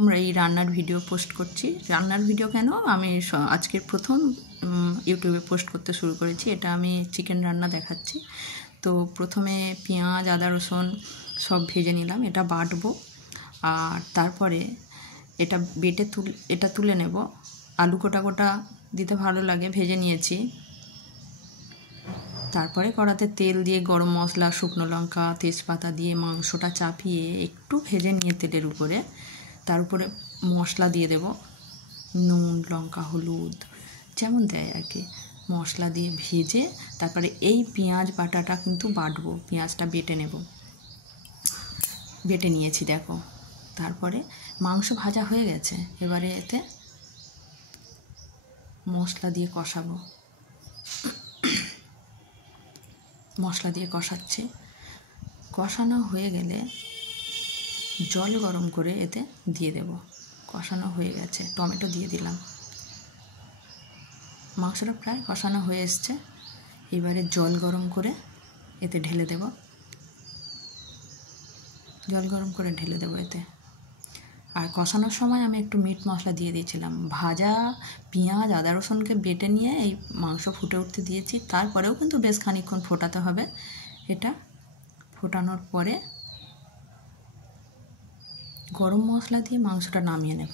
আমরা এই রান্নার ভিডিও পোস্ট করছি। রান্নার ভিডিও কেন, আমি আজকের প্রথম ইউটিউবে পোস্ট করতে শুরু করেছি। এটা আমি চিকেন রান্না দেখাচ্ছি। তো প্রথমে পেঁয়াজ, আদা, রসুন সব ভেজে নিলাম। এটা বাটবো, আর তারপরে এটা বেটে তুলে নেব। আলু গোটা গোটা দিতে ভালো লাগে, ভেজে নিয়েছি। তারপরে কড়াতে তেল দিয়ে গরম মশলা, শুকনো লঙ্কা, তেজপাতা দিয়ে মাংসটা চাপিয়ে একটু ভেজে নিয়ে তেলের উপরে, তার উপরে মশলা দিয়ে দেব। নুন, লঙ্কা, হলুদ যেমন দেয় আর কি, মশলা দিয়ে ভেজে তারপরে এই পেঁয়াজ বাটাটা কিন্তু বাটবো। পেঁয়াজটা বেটে নেব, বেটে নিয়েছি দেখো। তারপরে মাংস ভাজা হয়ে গেছে, এবারে এতে মশলা দিয়ে কষাবো। মশলা দিয়ে কষাচ্ছি। কষানো হয়ে গেলে জল গরম করে এতে দিয়ে দেব। কষানো হয়ে গেছে, টমেটো দিয়ে দিলাম। মাংসটা প্রায় কষানো হয়ে এসছে। এবারে জল গরম করে এতে ঢেলে দেব। জল গরম করে ঢেলে দেবো এতে। আর কষানোর সময় আমি একটু মিট মশলা দিয়ে দিয়েছিলাম। ভাজা পেঁয়াজ, আদা, রসুনকে বেটে নিয়ে এই মাংস ফুটে উঠতে দিয়েছি। তারপরেও কিন্তু বেশ খানিকক্ষণ ফোটাতে হবে। এটা ফোটানোর পরে গরম মশলা দিয়ে মাংসটা নামিয়ে নেব।